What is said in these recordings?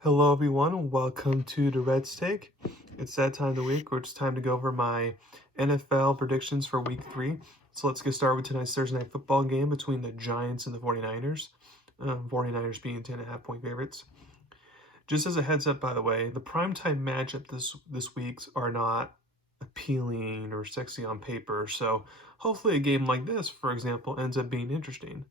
Hello, everyone, and welcome to Durrett's Take. It's that time of the week where it's time to go over my NFL predictions for week 3. So let's get started with tonight's Thursday night football game between the Giants and the 49ers. 49ers being 10.5-point favorites. Just as a heads up, by the way, the primetime matchup this week's are not appealing or sexy on paper. So hopefully a game like this, for example, ends up being interesting,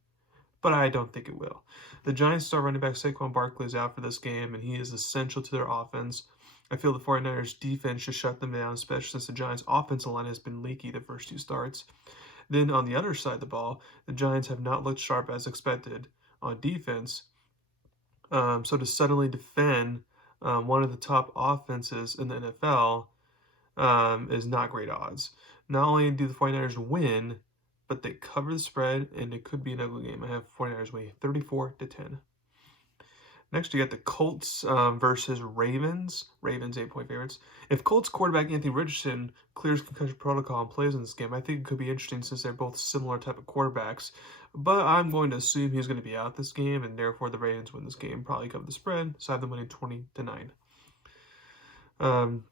but I don't think it will. The Giants star running back Saquon Barkley is out for this game, and he is essential to their offense. I feel the 49ers defense should shut them down, especially since the Giants offensive line has been leaky the first two starts. Then on the other side of the ball, the Giants have not looked sharp as expected on defense. So to suddenly defend one of the top offenses in the NFL is not great odds. Not only do the 49ers win, but they cover the spread, and it could be an ugly game. I have 49ers winning 34-10. Next, you got the Colts versus Ravens. Ravens 8-point favorites. If Colts quarterback Anthony Richardson clears concussion protocol and plays in this game, I think it could be interesting since they're both similar type of quarterbacks. But I'm going to assume he's going to be out this game, and therefore the Ravens win this game. Probably cover the spread, so I have them winning 20-9.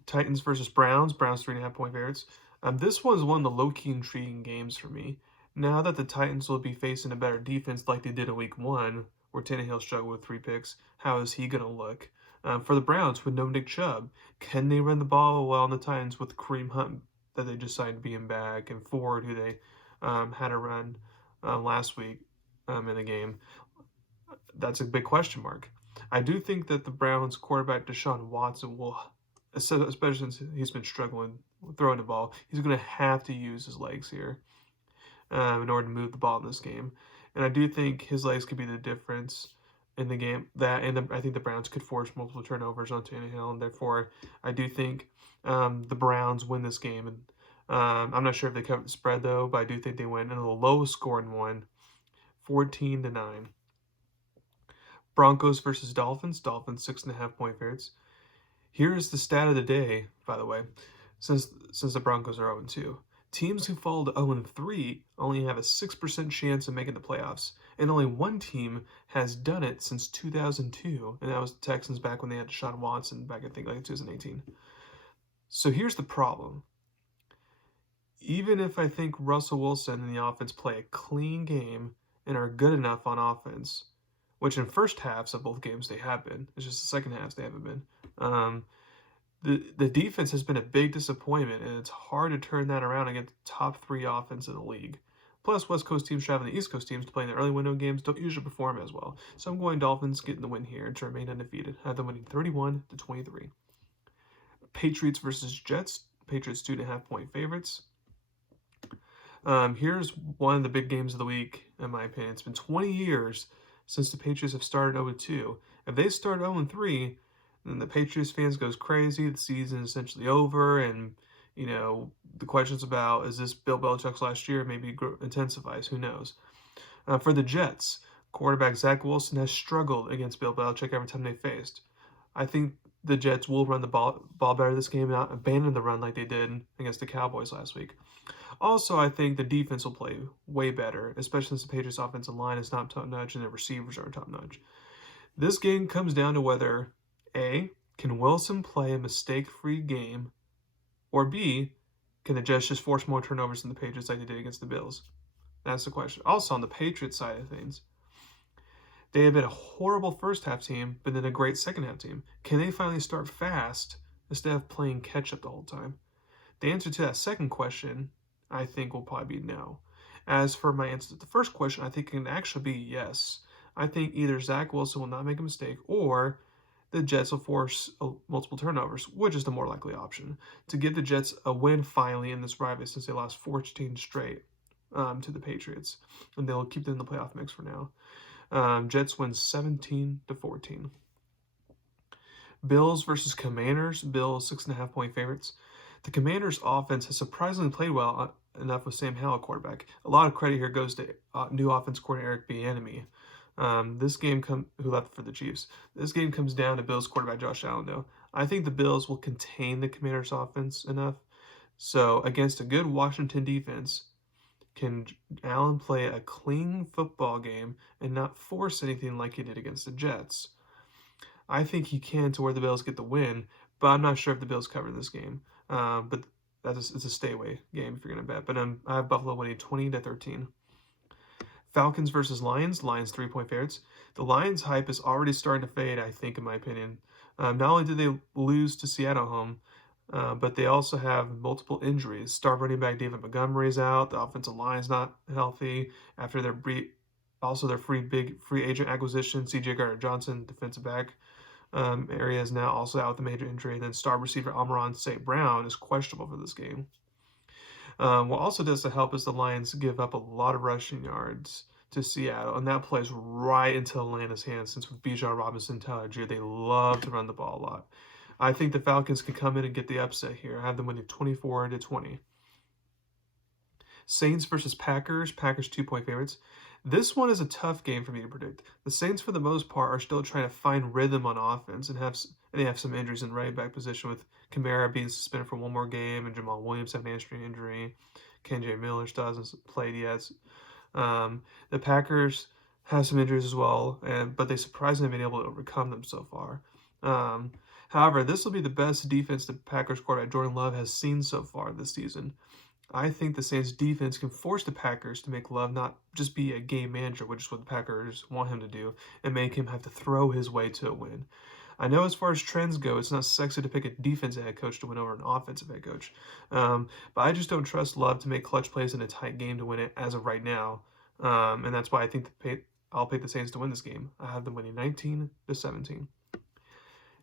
Titans versus Browns. Browns 3.5-point favorites. This one's one of the low-key intriguing games for me. Now that the Titans will be facing a better defense like they did in Week 1, where Tannehill struggled with 3 picks, how is he going to look? For the Browns, with no Nick Chubb, can they run the ball well on the Titans with Kareem Hunt that they just signed being back, and Ford, who they had to run last week in the game? That's a big question mark. I do think that the Browns quarterback Deshaun Watson will, especially since he's been struggling throwing the ball, he's going to have to use his legs here in order to move the ball in this game. And I do think his legs could be the difference in the game. I think the Browns could force multiple turnovers on Tannehill, and therefore I do think the Browns win this game. And I'm not sure if they cover the spread though, but I do think they win. And the lowest scoring one, 14-9. Broncos versus Dolphins. Dolphins 6.5-point favorites. Here is the stat of the day, by the way, since the Broncos are 0-2. Teams who fall to 0-3 only have a 6% chance of making the playoffs, and only one team has done it since 2002, and that was the Texans back when they had Deshaun Watson back, I think, like 2018. So here's the problem. Even if I think Russell Wilson and the offense play a clean game and are good enough on offense, which in first halves of both games they have been, it's just the second halves they haven't been. The defense has been a big disappointment, and it's hard to turn that around against the top 3 offense in the league. Plus, West Coast teams traveling the East Coast teams to play in the early window games don't usually perform as well. So I'm going Dolphins getting the win here to remain undefeated. I have them winning 31-23. Patriots versus Jets. Patriots 2.5-point favorites. Here's one of the big games of the week, in my opinion. It's been 20 years since the Patriots have started 0-2. If they start 0-3, then the Patriots fans goes crazy. The season is essentially over, and the questions about is this Bill Belichick's last year maybe intensifies. Who knows? For the Jets, quarterback Zach Wilson has struggled against Bill Belichick every time they faced. I think the Jets will run the ball better this game and not abandon the run like they did against the Cowboys last week. Also, I think the defense will play way better, especially since the Patriots' offensive line is not top-notch and their receivers are top-notch. This game comes down to whether A, can Wilson play a mistake-free game, or B, can the Jets just force more turnovers than the Patriots like they did against the Bills? That's the question. Also, on the Patriots side of things, they have been a horrible first-half team, but then a great second-half team. Can they finally start fast instead of playing catch-up the whole time? The answer to that second question, I think, will probably be no. As for my answer to the first question, I think it can actually be yes. I think either Zach Wilson will not make a mistake, or the Jets will force multiple turnovers, which is the more likely option, to give the Jets a win finally in this rivalry since they lost 14 straight to the Patriots, and they'll keep them in the playoff mix for now. Jets win 17-14. Bills versus Commanders. Bills 6.5-point favorites. The Commanders' offense has surprisingly played well enough with Sam Howell quarterback. A lot of credit here goes to new offense coordinator Eric Bieniemy. Who left for the Chiefs. This game comes down to Bills quarterback Josh Allen, though. I think the Bills will contain the Commanders' offense enough. So against a good Washington defense, can Allen play a clean football game and not force anything like he did against the Jets? I think he can to where the Bills get the win, but I'm not sure if the Bills cover this game. But it's a stay away game if you're gonna bet. But I have Buffalo winning 20-13. Falcons versus Lions. Lions 3-point favorites. The Lions hype is already starting to fade, I think, in my opinion. Not only did they lose to Seattle home, but they also have multiple injuries. Star running back David Montgomery is out. The offensive line is not healthy after their free agent acquisition. C.J. Gardner-Johnson, defensive back, area is now also out with a major injury. And then star receiver Amon St. Brown is questionable for this game. What also does to help is the Lions give up a lot of rushing yards to Seattle, and that plays right into Atlanta's hands since with Bijan Robinson, Tyler Gier, they love to run the ball a lot. I think the Falcons can come in and get the upset here. I have them winning 24-20. Saints versus Packers. Packers 2-point favorites. This one is a tough game for me to predict. The Saints, for the most part, are still trying to find rhythm on offense and they have some injuries in running back position with Kamara being suspended for one more game and Jamal Williams having an hamstring injury. KJ Miller still hasn't played yet. The Packers have some injuries as well, but they surprisingly have been able to overcome them so far. However, this will be the best defense the Packers quarterback Jordan Love has seen so far this season. I think the Saints defense can force the Packers to make Love not just be a game manager, which is what the Packers want him to do, and make him have to throw his way to a win. I know as far as trends go, it's not sexy to pick a defensive head coach to win over an offensive head coach. But I just don't trust Love to make clutch plays in a tight game to win it as of right now. And that's why I think I'll pick the Saints to win this game. I have them winning 19-17.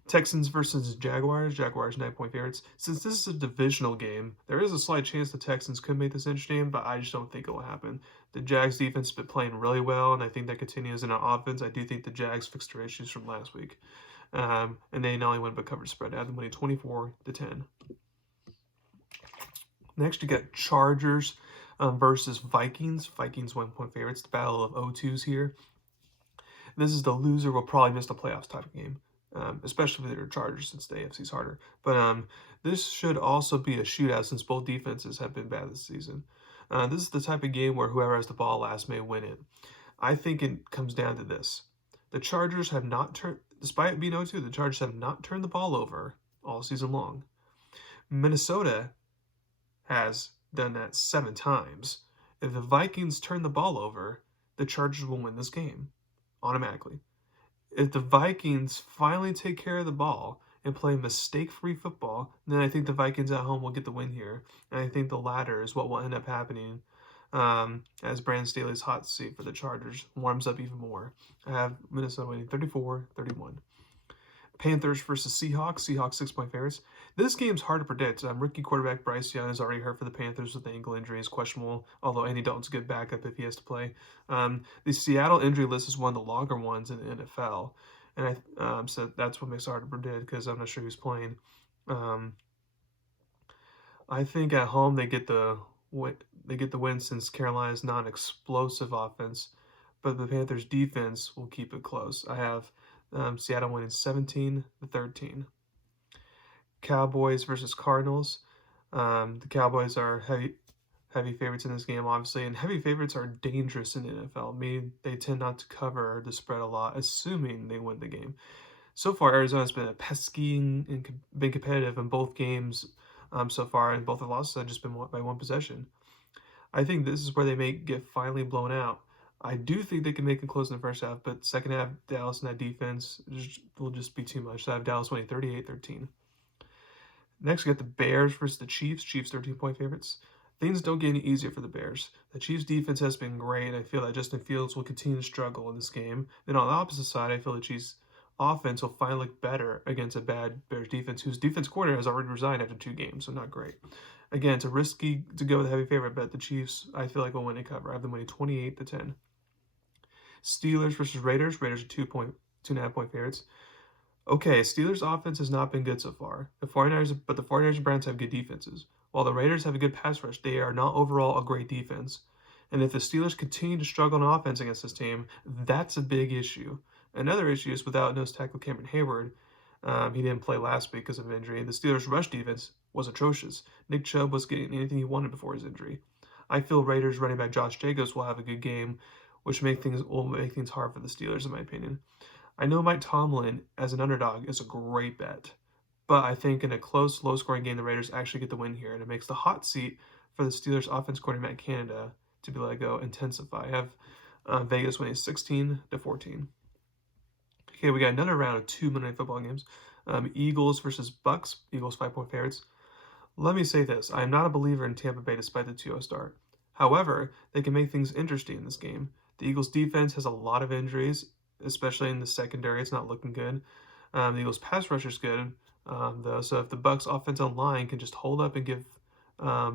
Texans versus Jaguars. Jaguars 9-point favorites. Since this is a divisional game, there is a slight chance the Texans could make this interesting, but I just don't think it will happen. The Jags defense has been playing really well, and I think that continues in our offense. I do think the Jags fixed their issues from last week. And they not only win but covered spread. I have them winning 24-10. Next, you got Chargers versus Vikings. Vikings 1-point favorites. The battle of O2s here. This is the loser will probably miss the playoffs type of game. Especially with their Chargers since the AFC is harder. But this should also be a shootout since both defenses have been bad this season. This is the type of game where whoever has the ball last may win it. I think it comes down to this. The Chargers have not turned, despite being 0-2, the Chargers have not turned the ball over all season long. Minnesota has done that 7 times. If the Vikings turn the ball over, the Chargers will win this game automatically. If the Vikings finally take care of the ball and play mistake-free football, then I think the Vikings at home will get the win here. And I think the latter is what will end up happening as Brandon Staley's hot seat for the Chargers warms up even more. I have Minnesota winning 34-31. Panthers versus Seahawks. Seahawks 6-point favorites. This game's hard to predict. Rookie quarterback Bryce Young is already hurt for the Panthers with the ankle injury. Is questionable, although Andy Dalton's a good backup if he has to play. The Seattle injury list is one of the longer ones in the NFL, and so that's what makes it hard to predict because I'm not sure who's playing. I think at home they get the win since Carolina's not an explosive offense, but the Panthers defense will keep it close. I have Seattle winning 17-13. Cowboys versus Cardinals. The Cowboys are heavy favorites in this game, obviously, and heavy favorites are dangerous in the NFL. Meaning they tend not to cover the spread a lot, assuming they win the game. So far, Arizona's been a pesky and been competitive in both games so far, and both the losses have just been by one possession. I think this is where they may get finally blown out. I do think they can make it close in the first half, but second half, Dallas and that defense will just be too much. So I have Dallas winning 38-13. Next, we got the Bears versus the Chiefs. Chiefs 13-point favorites. Things don't get any easier for the Bears. The Chiefs' defense has been great, and I feel that Justin Fields will continue to struggle in this game. Then on the opposite side, I feel the Chiefs' offense will finally look better against a bad Bears defense, whose defense coordinator has already resigned after 2 games, so not great. Again, it's a risky to go with a heavy favorite, but the Chiefs, I feel like, will win and cover. I have them winning 28-10. Steelers versus Raiders. Raiders are 2.5-point favorites. Okay, Steelers' offense has not been good so far. The 49ers and Browns have good defenses. While the Raiders have a good pass rush, they are not overall a great defense. And if the Steelers continue to struggle on offense against this team, that's a big issue. Another issue is without nose tackle Cameron Hayward. He didn't play last week because of injury. The Steelers' rush defense was atrocious. Nick Chubb was getting anything he wanted before his injury. I feel Raiders running back Josh Jacobs will have a good game, which will make things hard for the Steelers, in my opinion. I know Mike Tomlin as an underdog is a great bet, but I think in a close, low-scoring game, the Raiders actually get the win here, and it makes the hot seat for the Steelers' offense coordinator Matt Canada to be let go intensify. I have Vegas winning 16-14. Okay, we got another round of 2 Monday Night Football games. Eagles versus Bucks. Eagles 5-point favorites. Let me say this. I am not a believer in Tampa Bay despite the 2-0 start. However, they can make things interesting in this game. The Eagles defense has a lot of injuries, especially in the secondary. It's not looking good. The Eagles pass rush is good, though. So if the Bucks offensive line can just hold up and give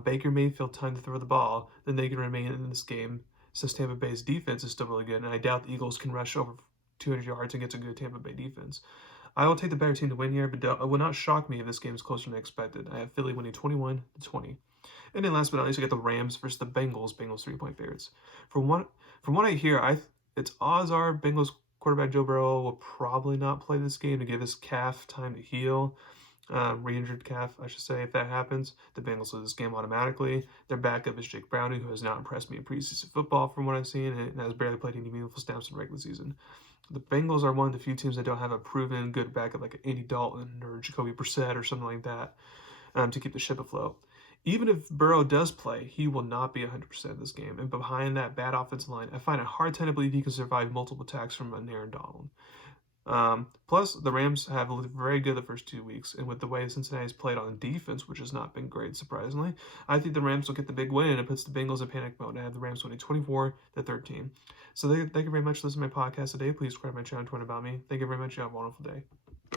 Baker Mayfield time to throw the ball, then they can remain in this game since Tampa Bay's defense is still really good. And I doubt the Eagles can rush over 200 yards against a good Tampa Bay defense. I will take the better team to win here, but it would not shock me if this game is closer than expected. I have Philly winning 21-20. And then last but not least, I got the Rams versus the Bengals. Bengals 3-point favorites. From what I hear, it's odds are Bengals quarterback Joe Burrow will probably not play this game to give his calf time to heal. Re-injured calf, I should say. If that happens, the Bengals lose this game automatically. Their backup is Jake Browning, who has not impressed me in preseason football from what I've seen, and has barely played any meaningful snaps in the regular season. The Bengals are one of the few teams that don't have a proven good backup like Andy Dalton or Jacoby Brissett or something like that to keep the ship afloat. Even if Burrow does play, he will not be 100% in this game. And behind that bad offensive line, I find it hard to believe he can survive multiple attacks from Aaron Donald. Plus, the Rams have looked very good the first 2 weeks, and with the way Cincinnati's played on defense, which has not been great, surprisingly, I think the Rams will get the big win, and it puts the Bengals in panic mode. I have the Rams winning 24-13. So thank you very much for listening to my podcast today. Please subscribe to my channel to learn about me. Thank you very much. You have a wonderful day.